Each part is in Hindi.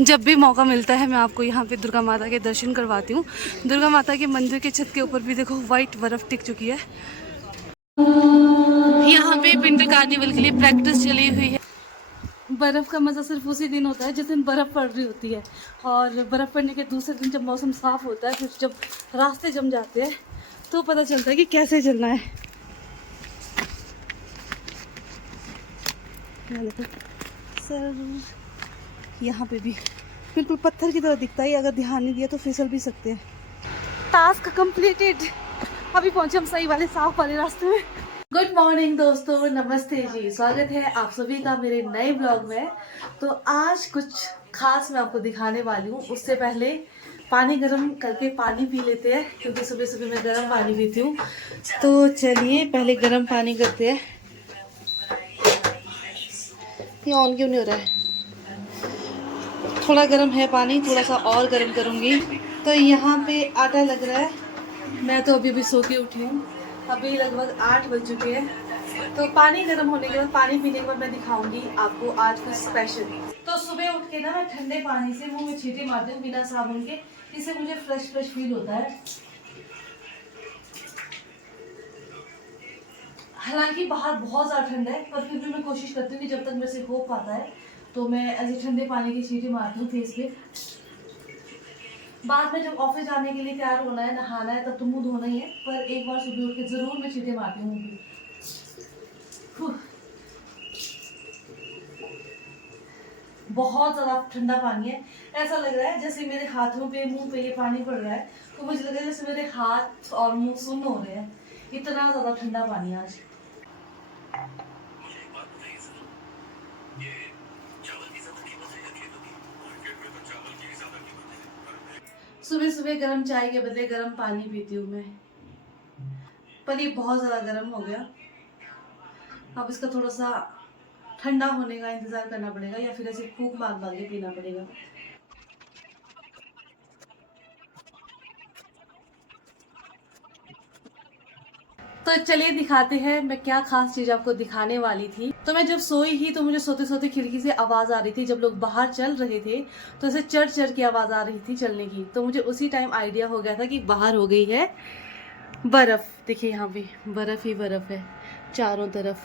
जब भी मौका मिलता है मैं आपको यहाँ पे दुर्गा माता के दर्शन करवाती हूँ। दुर्गा माता के मंदिर के छत के ऊपर भी देखो वाइट बर्फ़ टिक चुकी है। यहाँ पे विंटर कार्निवल के लिए प्रैक्टिस चली हुई है। बर्फ़ का मज़ा सिर्फ उसी दिन होता है जिस दिन बर्फ़ पड़ रही होती है, और बर्फ़ पड़ने के दूसरे दिन जब मौसम साफ़ होता है, फिर जब रास्ते जम जाते हैं तो पता चलता है कि कैसे चलना है। सर यहाँ पे भी बिल्कुल पत्थर की तरह दिखता है, अगर ध्यान नहीं दिया तो फिसल भी सकते हैं। Task completed. अभी पहुंचे हम सही वाले साफ वाले रास्ते में। गुड मॉर्निंग दोस्तों, नमस्ते जी, स्वागत है आप सभी का मेरे नए ब्लॉग में। तो आज कुछ खास मैं आपको दिखाने वाली हूँ। उससे पहले पानी गर्म करके पानी पी लेते हैं, क्योंकि सुबह सुबह मैं गर्म पानी पीती हूँ। तो चलिए पहले गर्म पानी करते हैं। ये ऑन क्यों नहीं हो रहा है? थोड़ा गर्म है पानी, थोड़ा सा और गर्म करूँगी। तो यहाँ पे आटा लग रहा है। मैं तो अभी सो के उठी हूँ, अभी लगभग 8 बज चुके हैं। तो पानी गर्म होने के बाद, पानी पीने के बाद मैं दिखाऊंगी आपको आज कुछ स्पेशल। तो सुबह उठ के ना मैं ठंडे पानी से मुंह में छींटे मारती हूँ बिना साबुन के। इससे मुझे फ्रेश फ्रेश फील होता है। हालांकि बाहर बहुत ज़्यादा ठंड है, पर फिर भी मैं कोशिश करती हूँ कि जब तक मेरे से हो पाता है तो मैं ऐसे ठंडे पानी के छींटे मारती हूँ फेस पे। बाद में जब ऑफिस जाने के लिए तैयार होना है, नहाना है, तब तो मुंह धोना ही है, पर एक बार सुबह उठ के जरूर मैं छींटे मारती हूँ। बहुत ज़्यादा ठंडा पानी है। ऐसा लग रहा है जैसे मेरे हाथों पे, मुंह पे ये पानी पड़ रहा है, तो मुझे लग रहा है जैसे मेरे हाथ और मुंह सुन्न हो रहे हैं। इतना ज़्यादा ठंडा पानी आज। सुबह सुबह गर्म चाय के बदले गर्म पानी पीती हूँ मैं, पर ये बहुत ज़्यादा गर्म हो गया। अब इसका थोड़ा सा ठंडा होने का इंतज़ार करना पड़ेगा, या फिर ऐसे फूंक मार मार के पीना पड़ेगा। तो चलिए दिखाते हैं मैं क्या खास चीज आपको दिखाने वाली थी। तो मैं जब सोई ही तो मुझे सोते सोते खिड़की से आवाज आ रही थी। जब लोग बाहर चल रहे थे तो ऐसे चढ़ चढ़ की आवाज आ रही थी चलने की। तो मुझे उसी टाइम आइडिया हो गया था कि बाहर हो गई है बर्फ। देखिए यहाँ पे बर्फ ही बर्फ है चारों तरफ।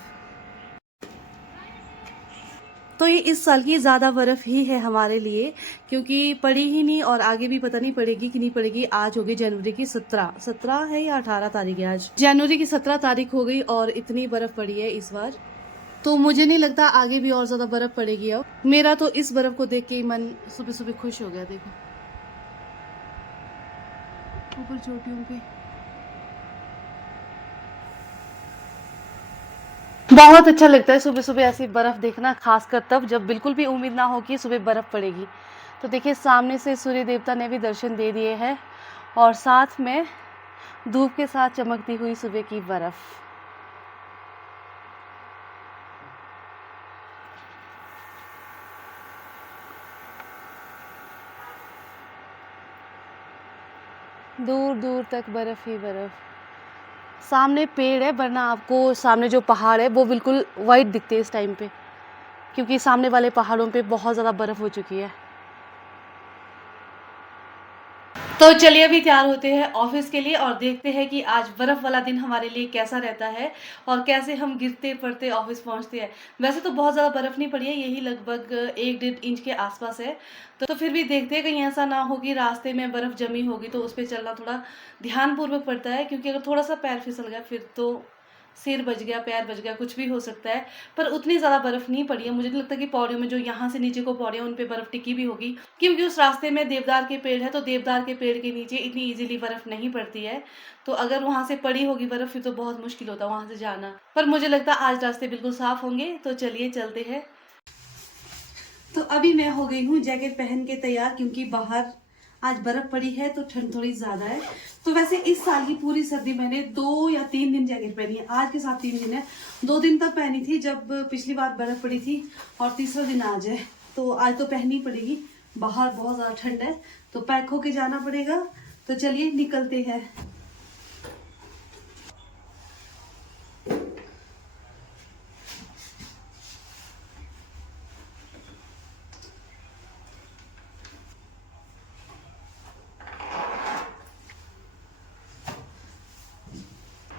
तो ये इस साल की ज़्यादा बर्फ़ ही है हमारे लिए, क्योंकि पड़ी ही नहीं, और आगे भी पता नहीं पड़ेगी कि नहीं पड़ेगी। आज हो गई जनवरी की 17 है या 18 तारीख है आज। जनवरी की 17 तारीख हो गई और इतनी बर्फ़ पड़ी है इस बार। तो मुझे नहीं लगता आगे भी और ज़्यादा बर्फ़ पड़ेगी। अब मेरा तो इस बर्फ़ को देख के ही मन सुबह सुबह खुश हो गया। देखो ऊपर चोटियों पे बहुत अच्छा लगता है सुबह सुबह ऐसी बर्फ़ देखना, खासकर तब जब बिल्कुल भी उम्मीद ना हो कि सुबह बर्फ़ पड़ेगी। तो देखिए सामने से सूर्य देवता ने भी दर्शन दे दिए हैं, और साथ में धूप के साथ चमकती हुई सुबह की बर्फ़। दूर दूर तक बर्फ़ ही बर्फ़। सामने पेड़ है, वरना आपको सामने जो पहाड़ है वो बिल्कुल वाइट दिखते हैं इस टाइम पे, क्योंकि सामने वाले पहाड़ों पे बहुत ज़्यादा बर्फ़ हो चुकी है। तो चलिए अभी तैयार होते हैं ऑफिस के लिए, और देखते हैं कि आज बर्फ वाला दिन हमारे लिए कैसा रहता है और कैसे हम गिरते पड़ते ऑफिस पहुंचते हैं। वैसे तो बहुत ज़्यादा बर्फ नहीं पड़ी है, यही लगभग 1-1.5 इंच के आसपास है। तो फिर भी देखते हैं कहीं ऐसा ना हो कि रास्ते में बर्फ जमी होगी, तो उस पर चलना थोड़ा ध्यानपूर्वक पड़ता है, क्योंकि अगर थोड़ा सा पैर फिसल गया फिर तो सिर बच गया, पैर बच गया, कुछ भी हो सकता है। पर उतनी ज़्यादा बर्फ़ नहीं पड़ी है। मुझे नहीं लगता कि पौड़ियों में, जो यहाँ से नीचे को पौड़ियाँ, उन पे बर्फ़ टिकी भी होगी, क्योंकि उस रास्ते में देवदार के पेड़ है, तो देवदार के पेड़ के नीचे इतनी ईज़िली बर्फ़ नहीं पड़ती है। तो अगर वहाँ से पड़ी होगी बर्फ़ फिर तो बहुत मुश्किल होता वहाँ से जाना। पर मुझे लगता है आज रास्ते बिल्कुल साफ़ होंगे। तो चलिए चलते हैं। तो अभी मैं हो गई हूँ जैकेट पहन के तैयार, क्योंकि बाहर आज बर्फ पड़ी है तो ठंड थोड़ी ज्यादा है। तो वैसे इस साल की पूरी सर्दी मैंने 2 या 3 दिन जैकेट पहनी है। आज के साथ 3 दिन है। 2 दिन तब पहनी थी जब पिछली बार बर्फ पड़ी थी, और तीसरा दिन आज है। तो आज तो पहननी पड़ेगी, बाहर बहुत ज्यादा ठंड है, तो पैक होके जाना पड़ेगा। तो चलिए निकलते हैं।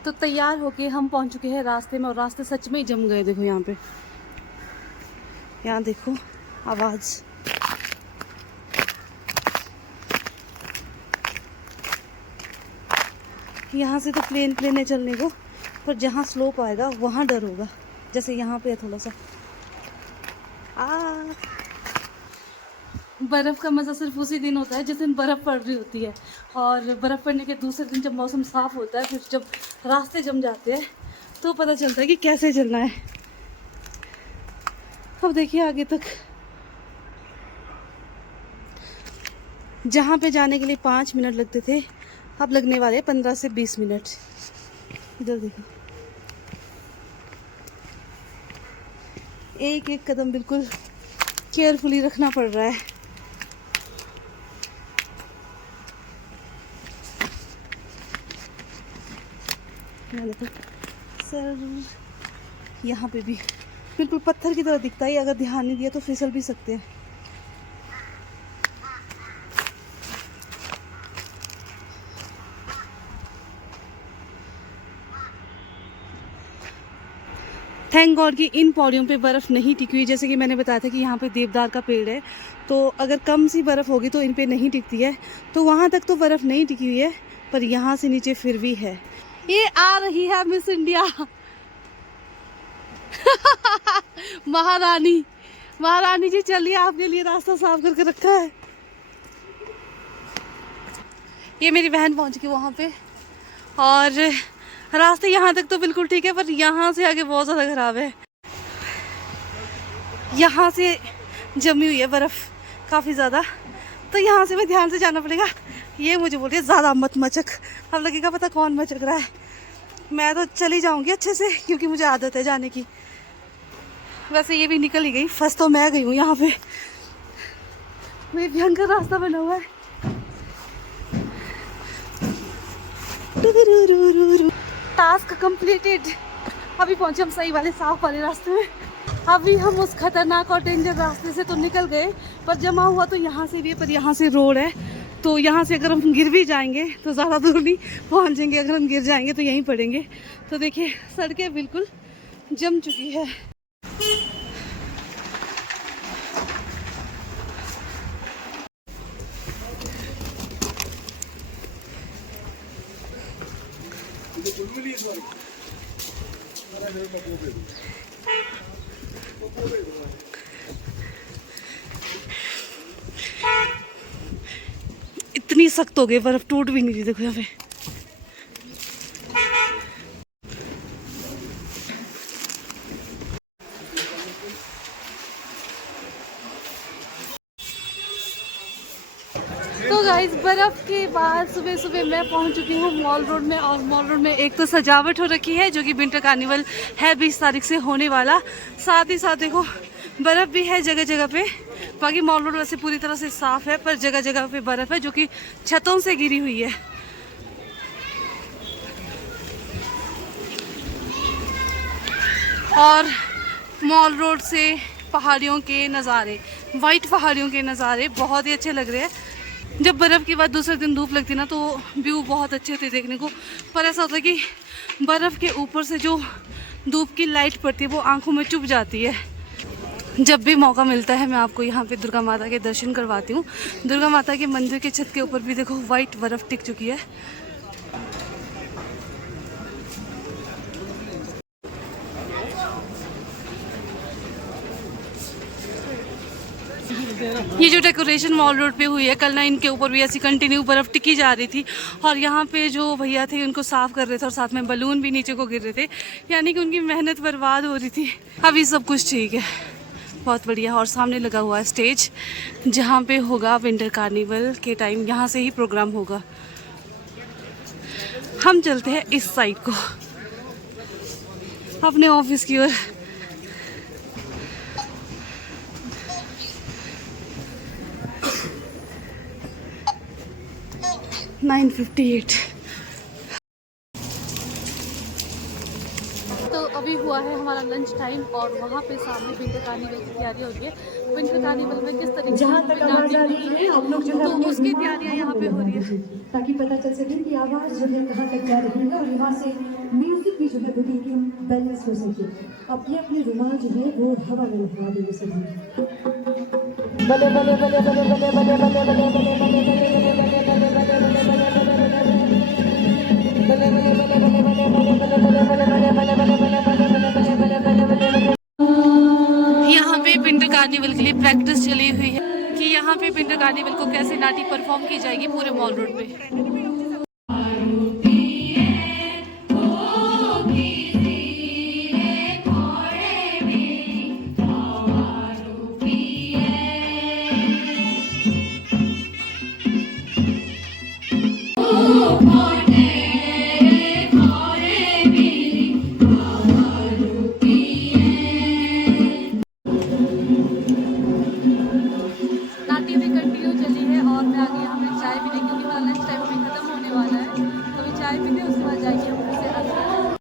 तो तैयार होके हम पहुंच चुके हैं रास्ते में, और रास्ते सच में ही जम गए। देखो यहाँ पे, यहाँ देखो आवाज़। यहाँ से तो प्लेन है चलने को, पर जहाँ स्लोप आएगा वहाँ डर होगा। जैसे यहाँ पे है थोड़ा सा। बर्फ़ का मज़ा सिर्फ उसी दिन होता है जिस दिन बर्फ़ पड़ रही होती है, और बर्फ़ पड़ने के दूसरे दिन जब मौसम साफ़ होता है, फिर जब रास्ते जम जाते हैं तो पता चलता है कि कैसे चलना है। अब देखिए आगे तक, जहाँ पे जाने के लिए 5 मिनट लगते थे, अब लगने वाले 15 से 20 मिनट। इधर देखो, एक एक कदम बिल्कुल केयरफुली रखना पड़ रहा है। देखो सर, यहाँ पे भी बिल्कुल पत्थर की तरह दिखता है, अगर ध्यान नहीं दिया तो फिसल भी सकते हैं। थैंक गॉड कि इन पौड़ियों पे बर्फ़ नहीं टिकी हुई। जैसे कि मैंने बताया था कि यहाँ पे देवदार का पेड़ है, तो अगर कम सी बर्फ़ होगी तो इन पे नहीं टिकती है। तो वहाँ तक तो बर्फ़ नहीं टिकी हुई है, पर यहाँ से नीचे फिर भी है। ये आ रही है मिस इंडिया महारानी। महारानी जी चलिए, आपके लिए रास्ता साफ करके रखा है। ये मेरी बहन पहुँच गई वहाँ पे, और रास्ते यहाँ तक तो बिल्कुल ठीक है, पर यहाँ से आगे बहुत ज़्यादा ख़राब है। यहाँ से जमी हुई है बर्फ़ काफ़ी ज़्यादा, तो यहाँ से मैं ध्यान से जाना पड़ेगा। ये मुझे बोल रही है ज़्यादा मत मचक। अब लगेगा पता कौन मचक रहा है। मैं तो चली जाऊँगी अच्छे से, क्योंकि मुझे आदत है जाने की। वैसे ये भी निकल ही गई, फंस तो मैं गई हूँ यहाँ पे। वही भयंकर रास्ता बना हुआ है। Task completed. अभी पहुंचे हम सही वाले साफ वाले रास्ते में। अभी हम उस खतरनाक और डेंजर रास्ते से तो निकल गए, पर जमा हुआ तो यहाँ से भी है, पर यहाँ से रोड है, तो यहाँ से अगर हम गिर भी जाएंगे तो ज़्यादा दूर नहीं पहुँचेंगे। अगर हम गिर जाएंगे तो यहीं पड़ेंगे। तो देखिए सड़कें बिल्कुल जम चुकी है। इतनी सख्त हो गई बर्फ, टूट भी नहीं रही। देखो यहाँ पे तो गाइस, बर्फ़ के बाद सुबह सुबह मैं पहुंच चुकी हूँ मॉल रोड में। और मॉल रोड में एक तो सजावट हो रखी है, जो कि विंटर कार्निवल है 20 तारीख से होने वाला। साथ ही साथ देखो बर्फ़ भी है जगह जगह पे। बाकी मॉल रोड वैसे पूरी तरह से साफ़ है, पर जगह जगह पे बर्फ़ है जो कि छतों से गिरी हुई है। और मॉल रोड से पहाड़ियों के नज़ारे, वाइट पहाड़ियों के नज़ारे बहुत ही अच्छे लग रहे हैं। जब बर्फ़ के बाद दूसरे दिन धूप लगती ना, तो व्यू बहुत अच्छे होते देखने को। पर ऐसा होता है कि बर्फ़ के ऊपर से जो धूप की लाइट पड़ती है वो आंखों में चुभ जाती है। जब भी मौका मिलता है मैं आपको यहाँ पे दुर्गा माता के दर्शन करवाती हूँ। दुर्गा माता के मंदिर के छत के ऊपर भी देखो वाइट बर्फ़ टिक चुकी है। ये जो डेकोरेशन मॉल रोड पे हुई है, कल ना इनके ऊपर भी ऐसी कंटिन्यू बर्फ़ टिकी जा रही थी, और यहाँ पे जो भैया थे उनको साफ़ कर रहे थे, और साथ में बलून भी नीचे को गिर रहे थे, यानी कि उनकी मेहनत बर्बाद हो रही थी। अभी सब कुछ ठीक है, बहुत बढ़िया। और सामने लगा हुआ है स्टेज, जहाँ पे होगा विंटर कार्निवल के टाइम, यहाँ से ही प्रोग्राम होगा। हम चलते हैं इस साइड को, अपने ऑफिस की ओर। तो अभी हुआ हुआ है हमारा लंच टाइम और वहाँ पे सामने विंटर कार्निवल की तैयारी हो रही है। विंटर कार्निवल में किस तरीके से जहाँ यहाँ पे तक आवाज आ रही है आप लोग जो है तो अपने उसकी रुमाल तैयारियाँ को यहाँ पे हो लगा रही है। दीजिए ताकि पता चल सके कि आवाज जो है कहाँ तक जा रही है और यहाँ से म्यूजिक भी जो है बिल्कुल बैलेंस हो सके। अपने अपने रुमाल जो है वो हवा में लहरा देंगे सभी। बले बले बले बले बले बले बले बले बले बले यहाँ पे विंटर कार्निवल के लिए प्रैक्टिस चली हुई है कि यहाँ पे विंटर कार्निवल को कैसे नाटी परफॉर्म की जाएगी पूरे मॉल रोड पे। नाटी अभी कंटिन्यू चली है और मैं आगे यहाँ पे चाय पीने क्योंकि हमारा लंच टाइम अभी खत्म होने वाला है तो अभी चाय पीते उसके बाद जाएंगे हम फिर से अंदर।